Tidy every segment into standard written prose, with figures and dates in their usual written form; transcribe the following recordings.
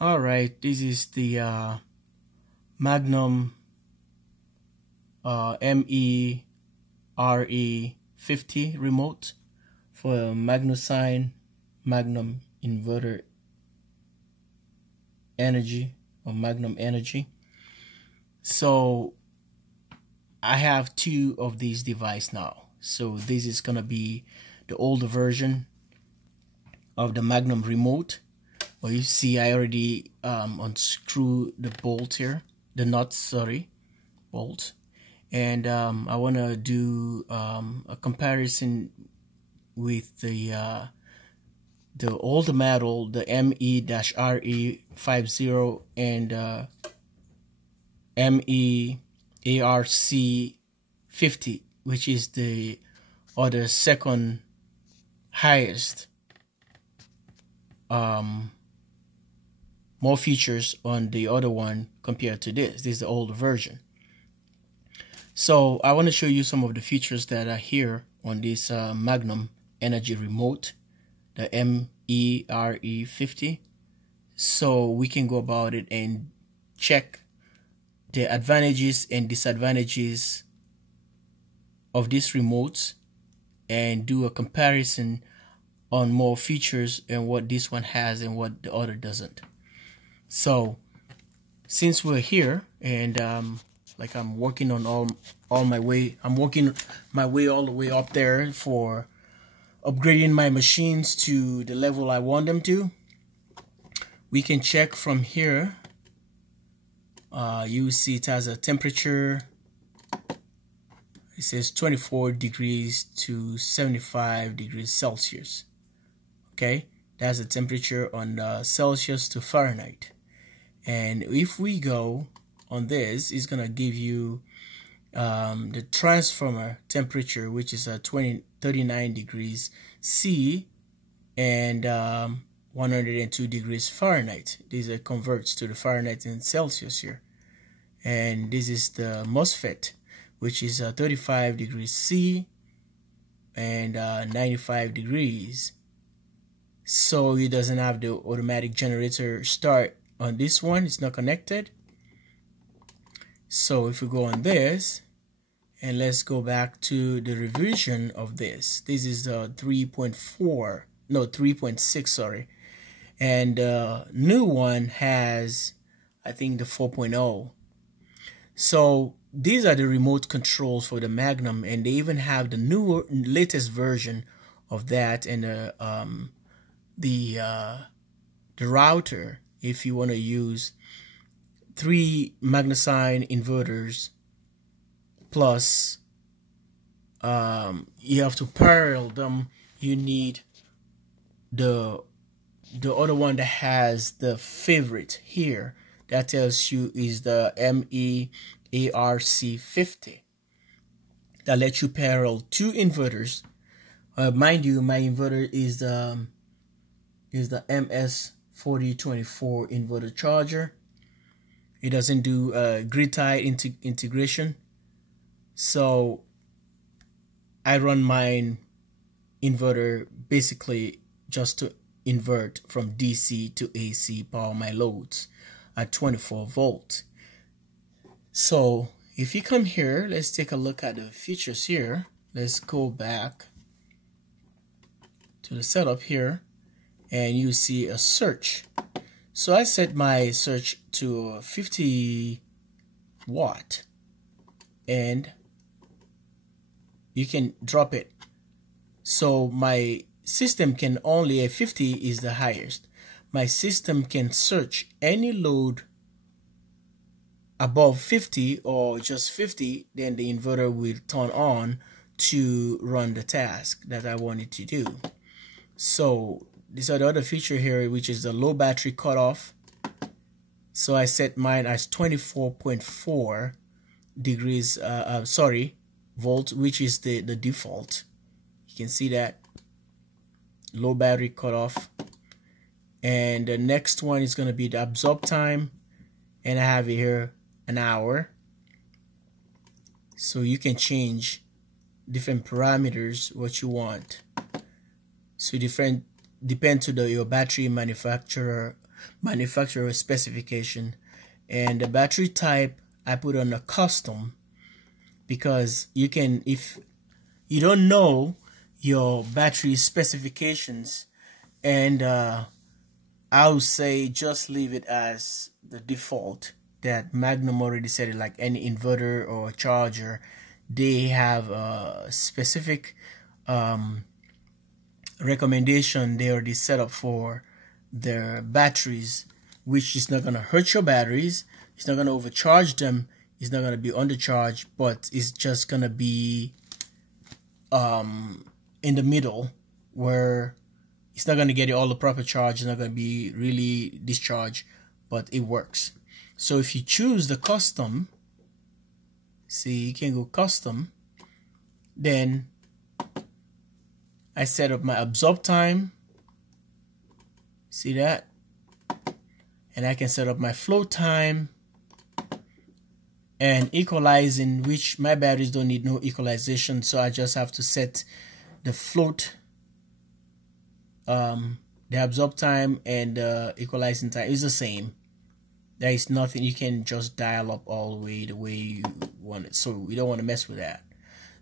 All right, this is the Magnum ME-RE50 remote for Magnum Inverter Energy or Magnum Energy. So I have two of these devices now. So this is gonna be the older version of the Magnum remote. Well, you see I already unscrew the bolt here, the nuts, sorry, bolt. And I want to do a comparison with the older model, the ME-RE50 and ME-RC50, which is the other second highest more features on the other one compared to this. This is the older version. So I want to show you some of the features that are here on this Magnum Energy Remote, the ME-RE50. So we can go about it and check the advantages and disadvantages of these remotes and do a comparison on more features and what this one has and what the other doesn't. So since we're here and like I'm working on all my way, I'm working my way all the way up there for upgrading my machines to the level I want them to. We can check from here. You see it has a temperature. It says 24 degrees to 75 degrees Celsius. Okay, that's the temperature on Celsius to Fahrenheit. And if we go on this, it's gonna give you the transformer temperature, which is 39 degrees C and 102 degrees Fahrenheit. These are converts to the Fahrenheit and Celsius here. And this is the MOSFET, which is 35 degrees C and 95 degrees. So it doesn't have the automatic generator start on this one. It's not connected. So if we go on this and let's go back to the revision of this. This is the 3.6, sorry. And the new one has, I think, the 4.0. So these are the remote controls for the Magnum, and they even have the latest version of that, and the router if you want to use 3 Magnum inverters plus you have to parallel them. You need the other one that has the favorite here that tells you is the ME-RC50 that lets you parallel 2 inverters. Mind you, my inverter is the MS4024 inverter charger. It doesn't do grid tie integration. So I run my inverter basically just to invert from DC to AC power my loads at 24 volts. So if you come here, let's take a look at the features here. Let's go back to the setup here and you see a search. So I set my search to 50 watt and you can drop it. So my system can only, 50 is the highest. My system can search any load above 50 or just 50, then the inverter will turn on to run the task that I want it to do. So these are the other feature here, which is the low battery cutoff. So I set mine as 24.4 degrees, volt, which is the default. You can see that low battery cutoff. And the next one is going to be the absorb time, and I have it here an hour. So you can change different parameters what you want. So different depend to your battery manufacturer specification. And the battery type I put on a custom, because you can, if you don't know your battery specifications, and I would say just leave it as the default that Magnum already said it. Like any inverter or charger, they have a specific recommendation they already set up for their batteries, which is not going to hurt your batteries, it's not going to overcharge them, it's not going to be undercharged, but it's just going to be in the middle, where it's not going to get all the proper charge, it's not going to be really discharged, but it works. So if you choose the custom, see, you can go custom, then I set up my absorb time, see that, and I can set up my flow time and equalizing, which my batteries don't need no equalization, so I just have to set the float, the absorb time and the equalizing time is the same. There is nothing, you can just dial up all the way you want it, so we don't want to mess with that.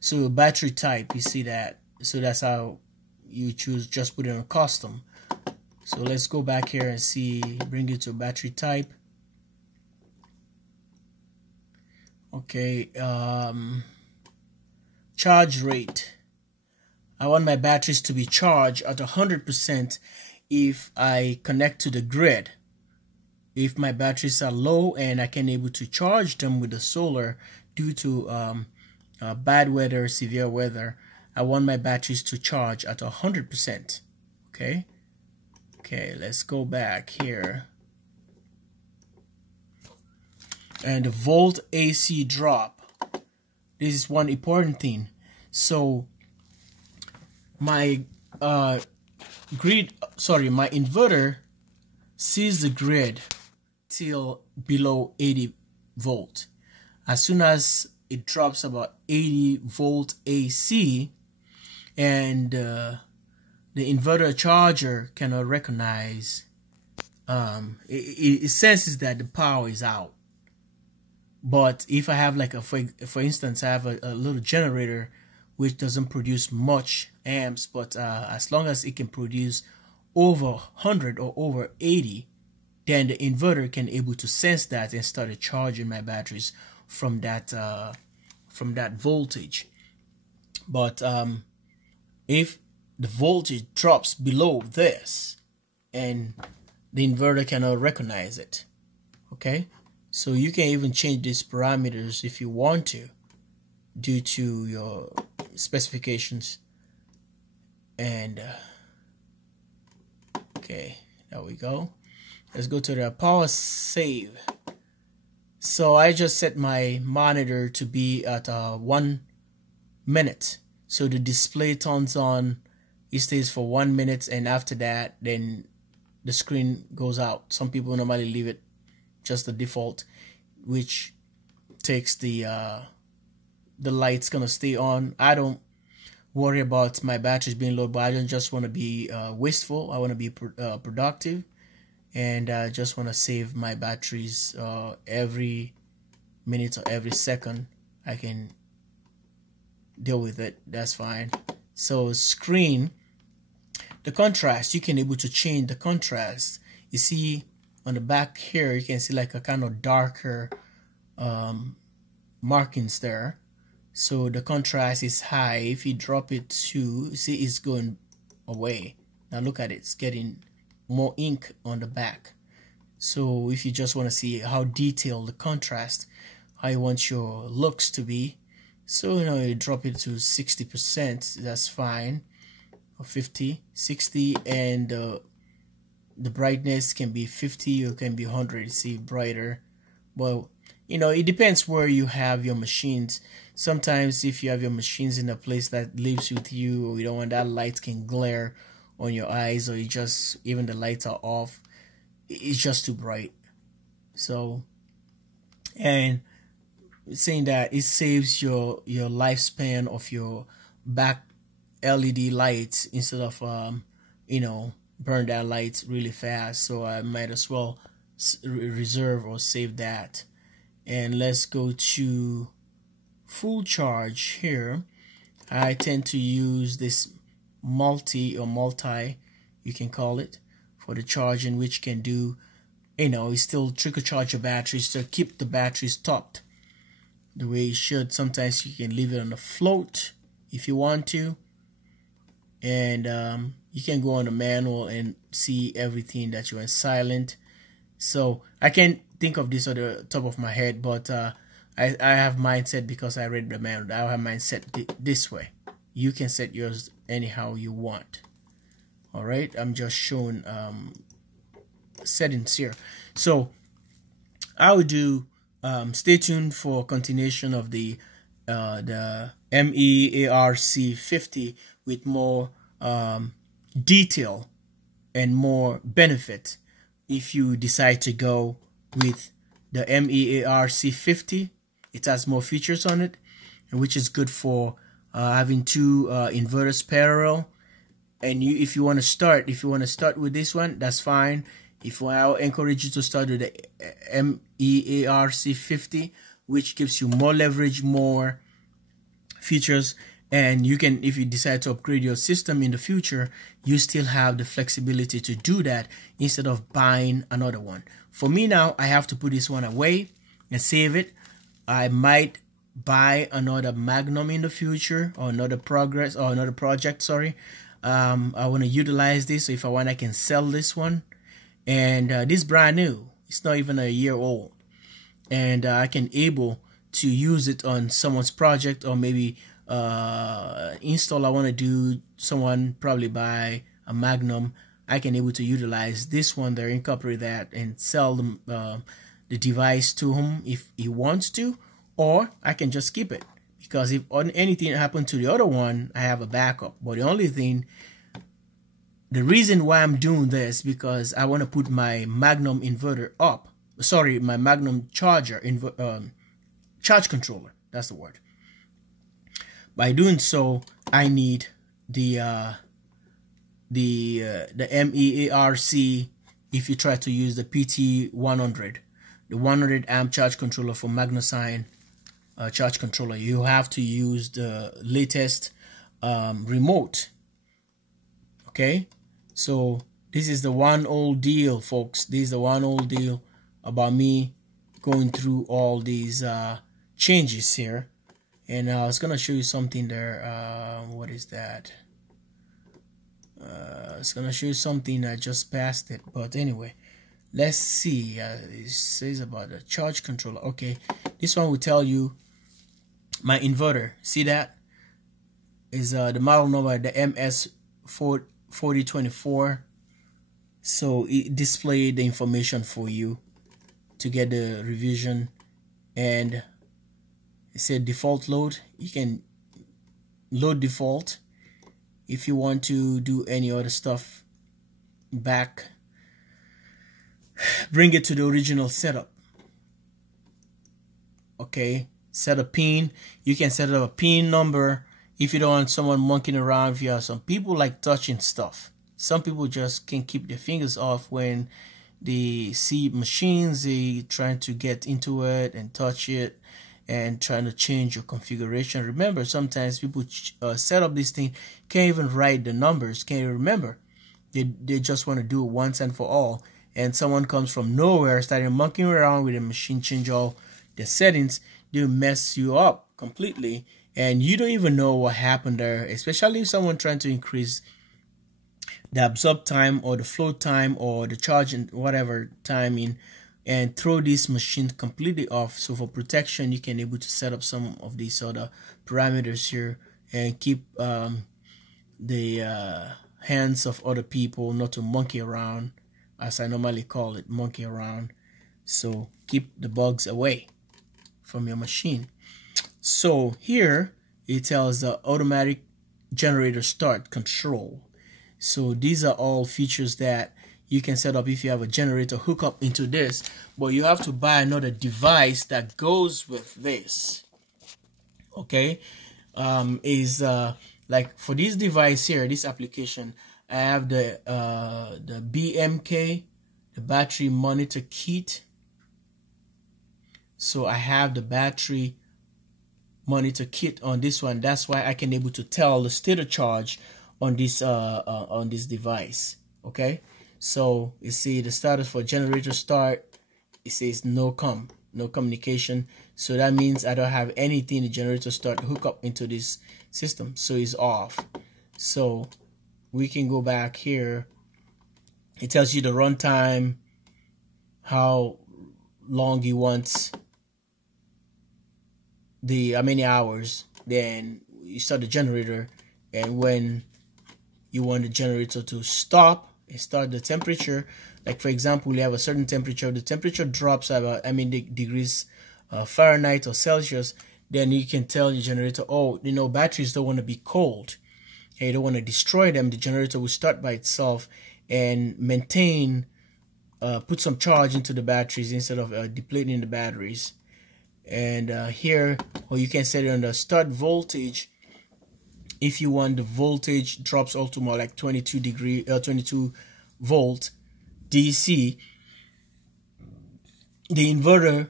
So battery type, you see that, so that's how you choose, just put it on custom. So let's go back here and see, bring it to battery type. Okay, charge rate. I want my batteries to be charged at 100% if I connect to the grid. If my batteries are low and I can able to charge them with the solar due to bad weather, severe weather, I want my batteries to charge at 100%. Okay, let's go back here. And the volt AC drop. This is one important thing. So my my inverter sees the grid till below 80 volt. As soon as it drops about 80 volt AC, and the inverter charger cannot recognize, it senses that the power is out. But if I have like for instance, I have a little generator which doesn't produce much amps, but as long as it can produce over 100 or over 80, then the inverter can able to sense that and start charging my batteries from that voltage. But if the voltage drops below this, and the inverter cannot recognize it, okay? So you can even change these parameters if you want to, due to your specifications. And okay, there we go. Let's go to the power save. So I just set my monitor to be at 1 minute. So the display turns on, it stays for 1 minute, and after that, then the screen goes out. Some people normally leave it just the default, which takes the light's gonna stay on. I don't worry about my batteries being low, but I don't just want to be wasteful. I want to be productive, and I just want to save my batteries every minute or every second. I can deal with it, that's fine. So screen, the contrast, you can able to change the contrast. You see on the back here, you can see like a kind of darker markings there. So the contrast is high. If you drop it to, see, it's going away. Now look at it, it's getting more ink on the back. So if you just want to see how detailed the contrast, how you want your looks to be, so you drop it to 60%, that's fine, or 50, 60, and the brightness can be 50 or can be 100, see, brighter. Well, it depends where you have your machines. Sometimes if you have your machines in a place that lives with you, or you don't want that light can glare on your eyes, or even the lights are off, it's just too bright. So, and saying that it saves your lifespan of your back LED lights, instead of burn that light really fast, so I might as well reserve or save that. And let's go to full charge here. I tend to use this multi, you can call it, for the charging, which can do, you still trickle charge your batteries to keep the batteries topped the way it should. Sometimes you can leave it on the float if you want to, and you can go on the manual and see everything that you are silent. So I can't think of this on the top of my head, but I have mine set because I read the manual. I have mine set this way. You can set yours anyhow you want. Alright, I'm just showing settings here. So I will do, stay tuned for continuation of the ME-RC50 with more detail and more benefit if you decide to go with the ME-RC50. It has more features on it, which is good for having two inverters parallel. And if you want to start with this one, that's fine. I'll encourage you to start with the ME-RC50, which gives you more leverage, more features, and you can, if you decide to upgrade your system in the future, you still have the flexibility to do that instead of buying another one. For me now, I have to put this one away and save it. I might buy another Magnum in the future, or another project, sorry. I want to utilize this, so if I want, I can sell this one. And this is brand new. It's not even a year old, and I can able to use it on someone's project, or maybe install I want to do. Someone probably buy a Magnum. I can able to utilize this one there, incorporate that, and sell them the device to him if he wants to, or I can just keep it, because if anything happened to the other one, I have a backup. But the reason why I'm doing this, because I want to put my Magnum inverter up. Sorry, my Magnum charger, charge controller. That's the word. By doing so, I need the ME-RC. If you try to use the PT100, the 100 amp charge controller for Magnum charge controller, you have to use the latest remote. Okay, so this is the one old deal, folks. This is the one old deal about me going through all these changes here. And I was gonna show you something there. What is that? It's gonna show you something. I just passed it, but anyway, let's see. It says about the charge controller. Okay, this one will tell you my inverter. See that is the model number, the MS4024. So it displayed the information for you to get the revision, and it said default load. You can load default. If you want to do any other stuff back, bring it to the original setup. Okay, set a pin. You can set up a pin number if you don't want someone monkeying around. If you have some people like touching stuff, some people just can't keep their fingers off when they see machines. They trying to get into it and touch it and trying to change your configuration. Remember, sometimes people set up this thing, can't even write the numbers, can't even remember. They just want to do it once and for all. And someone comes from nowhere, starting monkeying around with a machine, change all the settings, they'll mess you up completely. And you don't even know what happened there, especially if someone trying to increase the absorb time or the flow time or the charge and whatever timing, and throw this machine completely off. So for protection, you can able to set up some of these other parameters here and keep the hands of other people not to monkey around, as I normally call it, monkey around. So keep the bugs away from your machine. So here it tells the automatic generator start control. So these are all features that you can set up if you have a generator hook up into this, but you have to buy another device that goes with this. Okay, like for this device here, this application, I have the BMK, the battery monitor kit. So I have the battery monitor kit on this one. That's why I can able to tell the state of charge on this device. Okay, so you see the status for generator start, it says no communication. So that means I don't have anything the generator start to hook up into this system, so it's off. So we can go back here. It tells you the runtime, how long he wants, how many hours. Then you start the generator, and when you want the generator to stop and start the temperature, like for example, we have a certain temperature, the temperature drops about degrees Fahrenheit or Celsius, then you can tell your generator, oh, batteries don't want to be cold, and you don't want to destroy them. The generator will start by itself and maintain, put some charge into the batteries instead of depleting the batteries. And here, or you can set it on the start voltage. If you want the voltage drops all to more like 22 volt DC, the inverter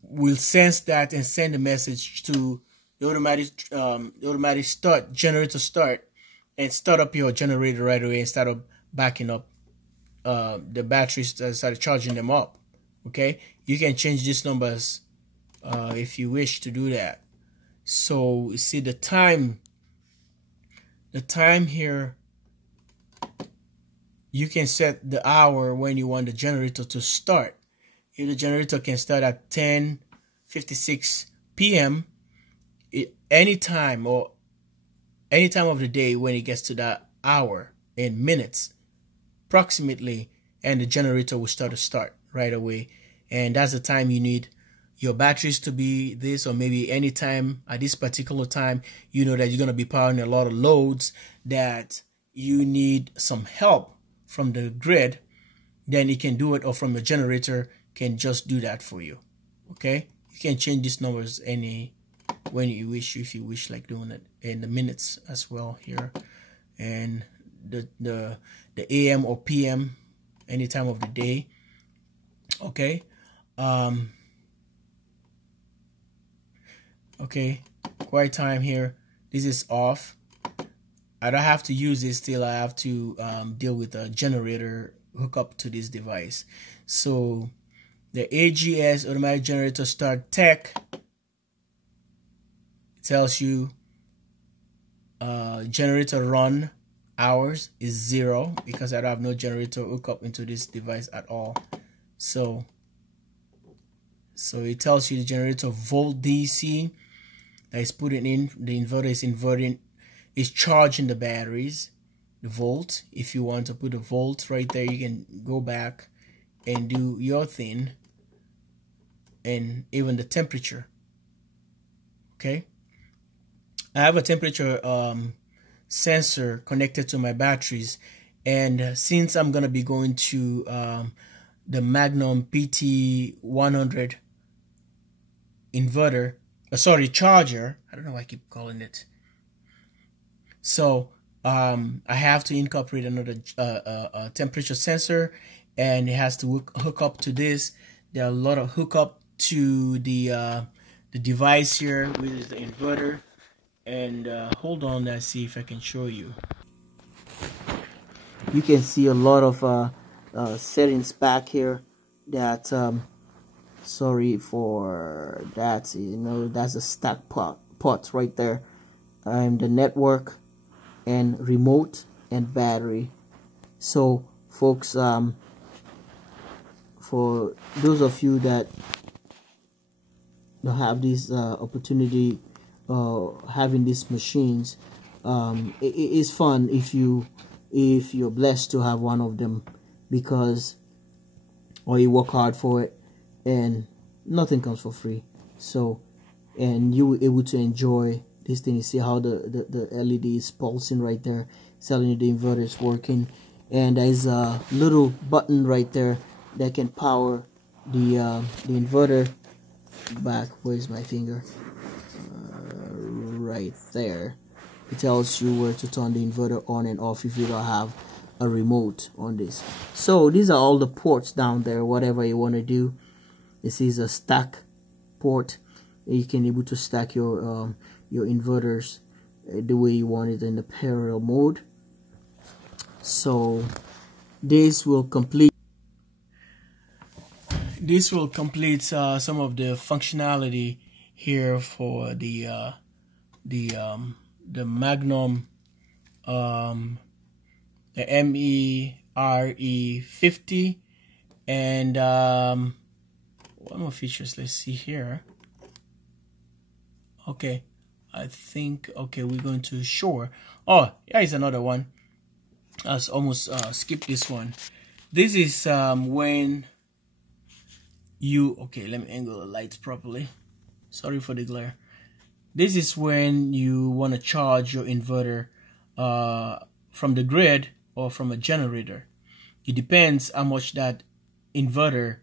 will sense that and send a message to the automatic start, generator start, and start up your generator right away and start up backing up the batteries, start charging them up. Okay, you can change these numbers if you wish to do that. So you see the time here, you can set the hour when you want the generator to start. If the generator can start at 10:56 p.m. any time of the day when it gets to that hour in minutes approximately, and the generator will start right away. And that's the time you need your batteries to be this, or maybe any time at this particular time that you're going to be powering a lot of loads that you need some help from the grid, then it can do it, or from the generator can just do that for you. Okay, you can change these numbers when you wish, if you wish, like doing it in the minutes as well here, and the AM or PM any time of the day. Okay, okay, quiet time here, this is off. I don't have to use this till I have to deal with a generator hookup to this device. So the AGS, automatic generator start tech, tells you generator run hours is 0 because I don't have no generator hookup into this device at all. So it tells you the generator volt DC that is putting in, the inverter is charging the batteries, the volt. If you want to put a volt right there, you can go back and do your thing, and even the temperature. Okay, I have a temperature sensor connected to my batteries, and since I'm gonna be going to the Magnum PT100 inverter, charger, I don't know why I keep calling it. So I have to incorporate another temperature sensor, and it has to hook up to this. There are a lot of hookup to the device here, which is the inverter. And hold on, let's see if I can show you. You can see a lot of settings back here that sorry for that, that's a stack pot right there. The network and remote and battery. So folks, for those of you that don't have this opportunity having these machines, it is fun if you're blessed to have one of them, because or you work hard for it, and nothing comes for free. So, and you were able to enjoy this thing. You see how the LED is pulsing right there, telling you the inverter is working, and there's a little button right there that can power the inverter back. Where's my finger? Right there. It tells you where to turn the inverter on and off if you don't have a remote on this. So these are all the ports down there, whatever you want to do. This is a stack port. You can able to stack your inverters the way you want it in the parallel mode. So this will complete some of the functionality here for the Magnum, the ME-RE50, and what more features? Let's see here. Okay, I think, okay, we're going to shore. Oh, yeah, is another one. I almost skipped this one. This is when you, okay, let me angle the lights properly. Sorry for the glare. This is when you want to charge your inverter from the grid or from a generator. It depends how much that inverter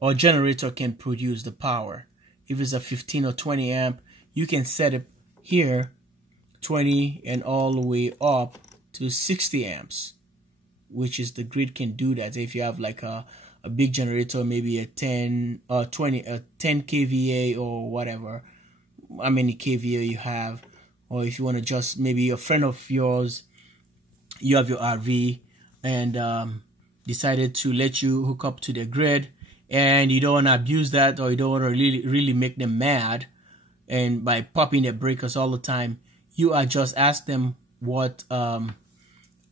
or generator can produce the power. If it's a 15 or 20 amp, you can set it here 20 and all the way up to 60 amps, which is the grid can do that. If you have like a big generator, maybe a 10 kVA or whatever, how many kVA you have, or if you want to just, maybe a friend of yours, you have your RV and decided to let you hook up to the grid, and you don't want to abuse that, or you don't want to really make them mad, and by popping their breakers all the time, you are just ask them what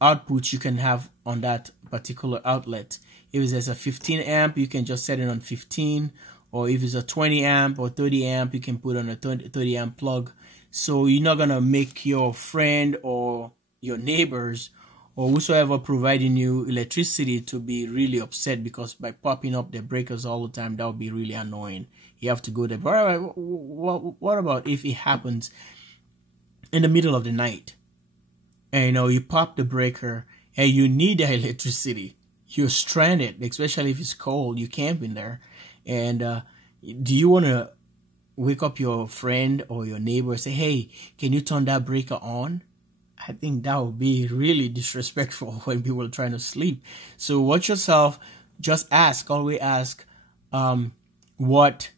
output you can have on that particular outlet. If it's a 15 amp, you can just set it on 15, or if it's a 20 amp or 30 amp, you can put on a 30 amp plug. So you're not gonna make your friend or your neighbors or whosoever providing you electricity to be really upset, because by popping up their breakers all the time, that would be really annoying. You have to go there. But what about if it happens in the middle of the night, and you know, you pop the breaker and you need the electricity? You're stranded, especially if it's cold, you're camping there, and do you want to wake up your friend or your neighbor and say, hey, can you turn that breaker on? I think that would be really disrespectful when people are trying to sleep. So watch yourself. Just ask, always ask what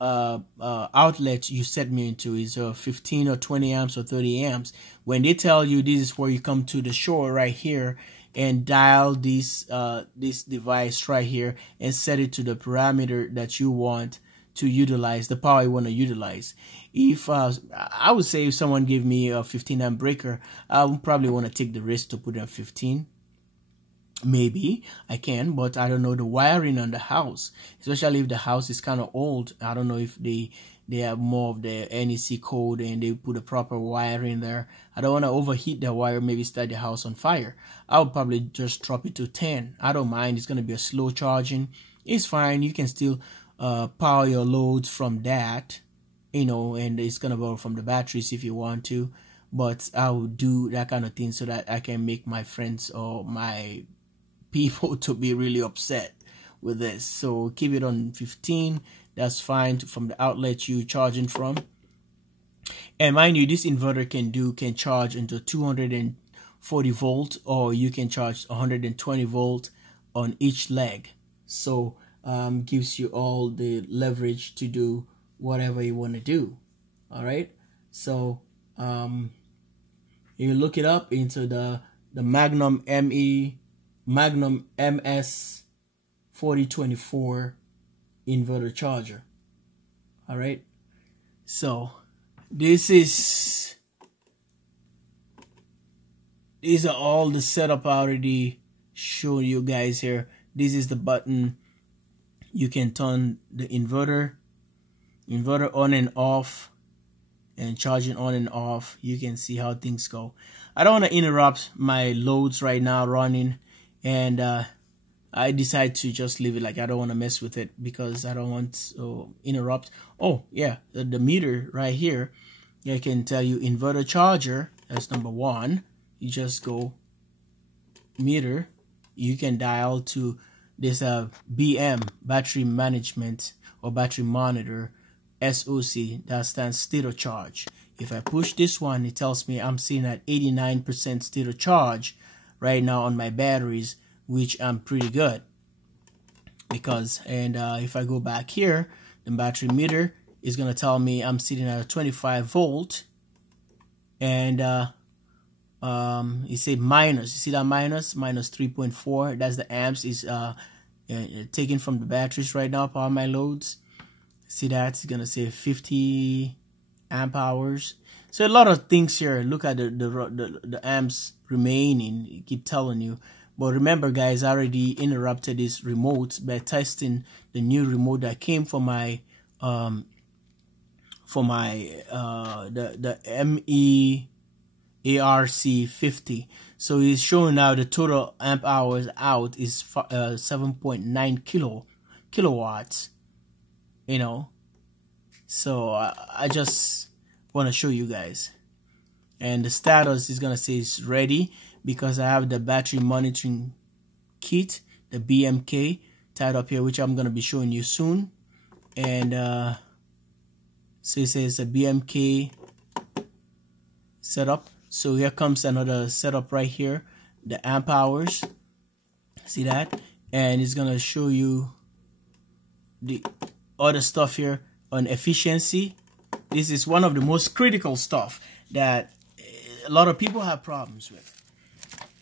outlet you set me into. Is 15 or 20 amps or 30 amps. When they tell you this is where you come to the shore right here and dial this device right here and set it to the parameter that you want to utilize, the power you want to utilize. If I would say if someone gave me a 15 amp breaker, I would probably want to take the risk to put it on 15. Maybe I can, but I don't know the wiring on the house, especially if the house is kind of old. I don't know if they have more of the NEC code and they put a proper wiring there. I don't want to overheat the wire, maybe start the house on fire. I would probably just drop it to 10. I don't mind. It's going to be a slow charging. It's fine. You can still power your loads from that, you know, and it's going to go from the batteries if you want to. But I would do that kind of thing so that I can make my friends or my people to be really upset with this. So keep it on 15. That's fine from the outlet you charging from. And mind you, this inverter can charge into 240 volt, or you can charge 120 volt on each leg. So gives you all the leverage to do whatever you want to do. All right. So you look it up into the Magnum MS4024 inverter charger. All right. So these are all the setup I already showed you guys here. This is the button. You can turn the inverter on and off, and charging on and off. You can see how things go. I don't want to interrupt my loads right now running, and I decide to just leave it. Like, I don't want to mess with it because I don't want to interrupt. Oh yeah, the meter right here, I can tell you inverter charger. That's number 1. You just go meter. You can dial to this BM, battery management or battery monitor, SOC, that stands state of charge. If I push this one, it tells me I'm sitting at 89% state of charge right now on my batteries, which I'm pretty good. Because, and if I go back here, the battery meter is going to tell me I'm sitting at a 25 volt. And it said minus. You see that minus 3.4. That's the amps is taken from the batteries right now. Power my loads. See that? It's going to say 50 amp hours. So a lot of things here. Look at the amps remaining. It keep telling you. But remember, guys, I already interrupted this remote by testing the new remote that came from my the ME-RC50. So it's showing now the total amp hours out is 7.9 kilowatts. You know, so I just want to show you guys. And the status is gonna say it's ready, because I have the battery monitoring kit, the BMK, tied up here, which I'm gonna be showing you soon. And so it says a BMK setup. So here comes another setup right here, the amp hours. See that? And it's gonna show you the other stuff here on efficiency. This is one of the most critical stuff that a lot of people have problems with.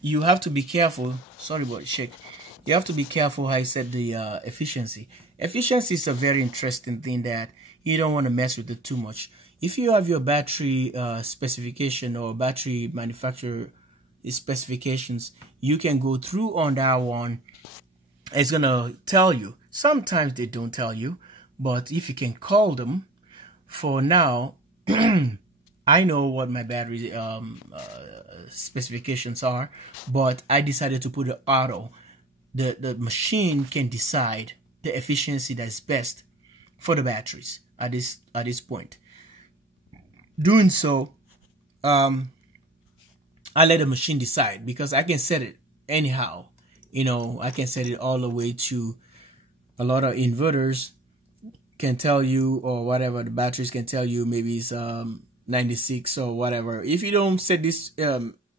You have to be careful. Sorry about the shake. You have to be careful how I set the efficiency. Efficiency is a very interesting thing that you don't want to mess with it too much. If you have your battery specification or battery manufacturer specifications, you can go through on that one. It's gonna tell you. Sometimes they don't tell you, but if you can call them. For now, I know what my battery specifications are, but I decided to put it auto. The machine can decide the efficiency that's best for the batteries at this point. Doing so, I let the machine decide, because I can set it anyhow. You know, I can set it all the way to a lot of inverters can tell you, or whatever, the batteries can tell you maybe it's 96 or whatever. If you don't set this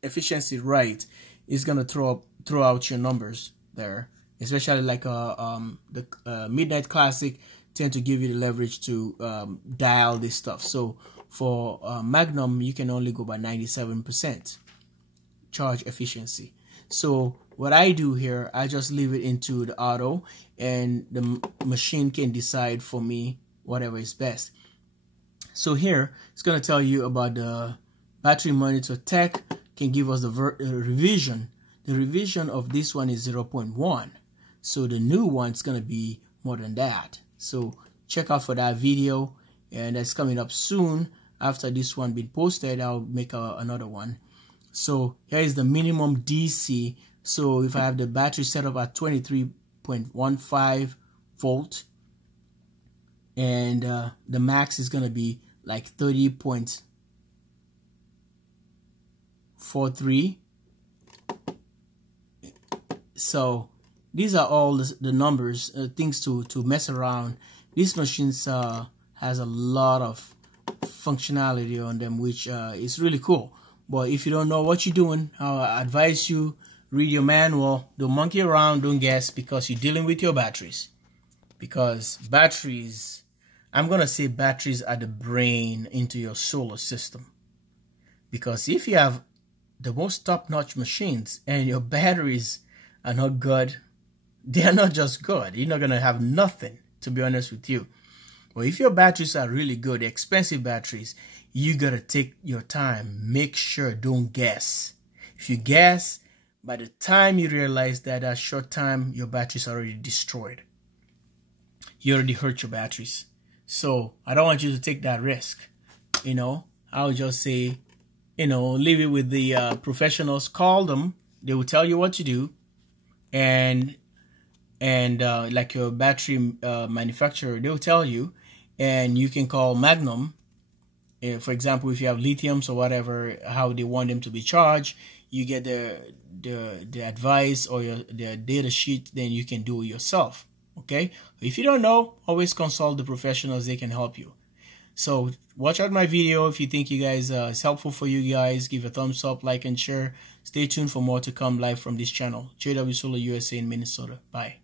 efficiency right, it's gonna throw out your numbers there. Especially like the Midnight Classic tend to give you the leverage to dial this stuff. So for Magnum, you can only go by 97% charge efficiency. So what I do here, I just leave it into the auto, and the machine can decide for me whatever is best. So here, it's going to tell you about the battery monitor tech, can give us the revision. The revision of this one is 0.1. So the new one is going to be more than that. So check out for that video, and that's coming up soon. After this one been posted, I'll make another one. So here is the minimum DC. So if I have the battery set up at 23.15 volt, and the max is going to be like 30.43. So these are all the numbers, things to mess around. These machines has a lot of functionality on them, which is really cool. But if you don't know what you're doing, I advise you read your manual. Don't monkey around, don't guess, because you're dealing with your batteries. Because batteries, I'm gonna say batteries are the brain into your solar system. Because if you have the most top-notch machines and your batteries are not good, they are not just good. You're not gonna have nothing, to be honest with you. But if your batteries are really good, expensive batteries, you gotta take your time. Make sure, don't guess. If you guess, by the time you realize that short time, your batteries are already destroyed. You already hurt your batteries. So I don't want you to take that risk. You know, I'll just say, you know, leave it with the professionals. Call them. They will tell you what to do. And like your battery manufacturer, they'll tell you. And you can call Magnum. For example, if you have lithiums or whatever, how they want them to be charged, you get the advice or their data sheet, then you can do it yourself. Okay? If you don't know, always consult the professionals. They can help you. So watch out my video. If you think you guys it's helpful for you guys, give a thumbs up, like, and share. Stay tuned for more to come live from this channel. JW Solar USA in Minnesota. Bye.